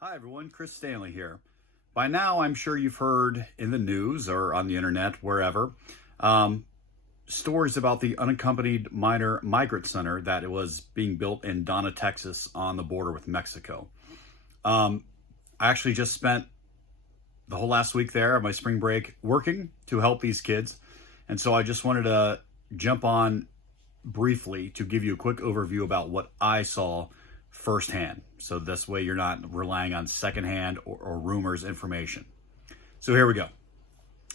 Hi everyone, Chris Stanley here. By now, I'm sure you've heard in the news or on the internet, wherever, stories about the unaccompanied minor migrant center that it was being built in Donna, Texas, on the border with Mexico. I actually just spent the whole last week there, my spring break, working to help these kids, and so I just wanted to jump on briefly to give you a quick overview about what I saw firsthand. So this way you're not relying on secondhand or rumors information. So here we go.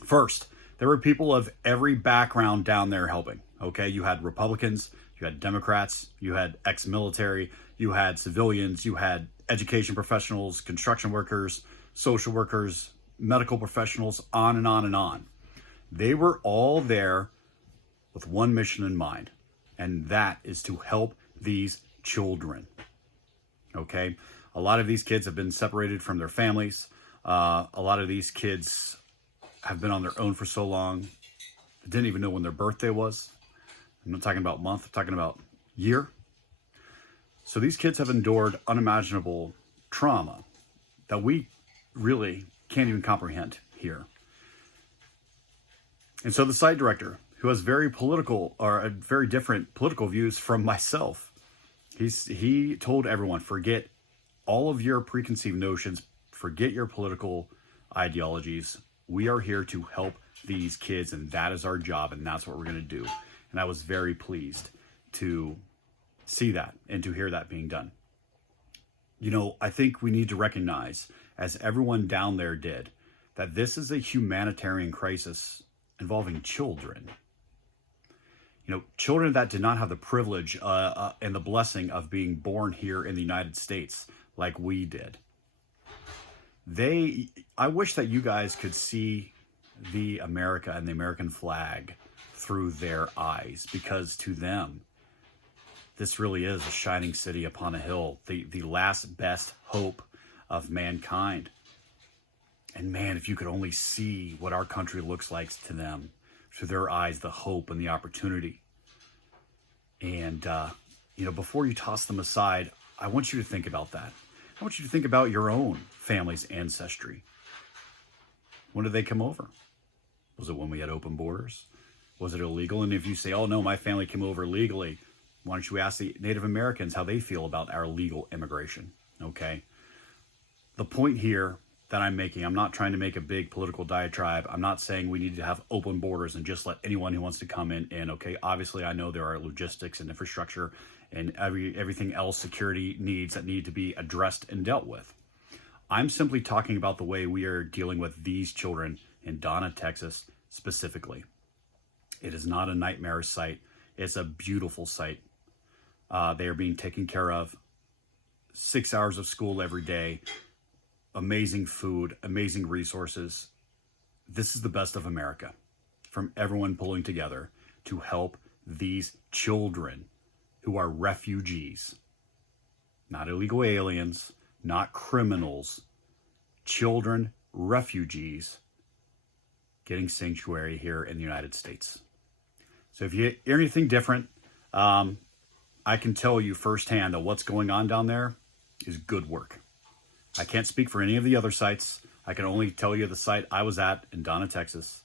First, there were people of every background down there helping. Okay, you had Republicans, you had Democrats, you had ex-military, you had civilians, you had education professionals, construction workers, social workers, medical professionals, on and on and on. They were all there with one mission in mind, and that is to help these children. Okay, a lot of these kids have been separated from their families. A lot of these kids have been on their own for so long, they didn't even know when their birthday was. I'm not talking about month, I'm talking about year. So these kids have endured unimaginable trauma that we really can't even comprehend here. And so the site director, who has very different political views from myself, he told everyone, forget all of your preconceived notions, forget your political ideologies. We are here to help these kids, and that is our job, and that's what we're going to do. And I was very pleased to see that and to hear that being done. You know, I think we need to recognize, as everyone down there did, that this is a humanitarian crisis involving children. You know, children that did not have the privilege and the blessing of being born here in the United States like we did. I wish that you guys could see the America and the American flag through their eyes, because to them, this really is a shining city upon a hill, the last best hope of mankind. And man, if you could only see what our country looks like to them, through their eyes, the hope and the opportunity. And, you know, before you toss them aside, I want you to think about that. I want you to think about your own family's ancestry. When did they come over? Was it when we had open borders? Was it illegal? And if you say, oh no, my family came over legally, why don't you ask the Native Americans how they feel about our legal immigration? Okay. The point here that I'm making, I'm not trying to make a big political diatribe. I'm not saying we need to have open borders and just let anyone who wants to come in. Okay, obviously I know there are logistics and infrastructure and everything else, security needs that need to be addressed and dealt with. I'm simply talking about the way we are dealing with these children in Donna, Texas, specifically. It is not a nightmare site. It's a beautiful site. They are being taken care of. 6 hours of school every day. Amazing food, amazing resources. This is the best of America, from everyone pulling together to help these children who are refugees, not illegal aliens, not criminals, children, refugees getting sanctuary here in the United States. So if you hear anything different, I can tell you firsthand that what's going on down there is good work. I can't speak for any of the other sites. I can only tell you the site I was at in Donna, Texas,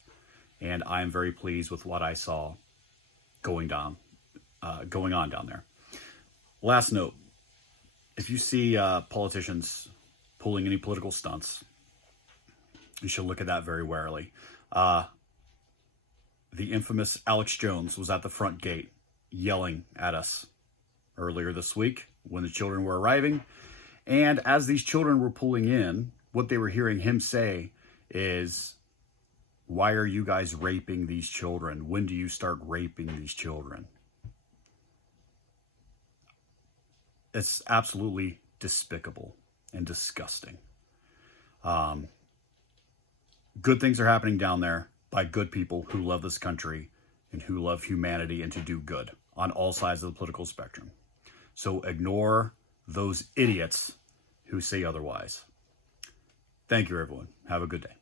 and I am very pleased with what I saw going on down there. Last note, if you see politicians pulling any political stunts, you should look at that very warily. The infamous Alex Jones was at the front gate yelling at us earlier this week when the children were arriving. And as these children were pulling in, what they were hearing him say is, why are you guys raping these children? When do you start raping these children? It's absolutely despicable and disgusting. Good things are happening down there by good people who love this country and who love humanity and to do good on all sides of the political spectrum. So ignore those idiots who say otherwise. Thank you, everyone. Have a good day.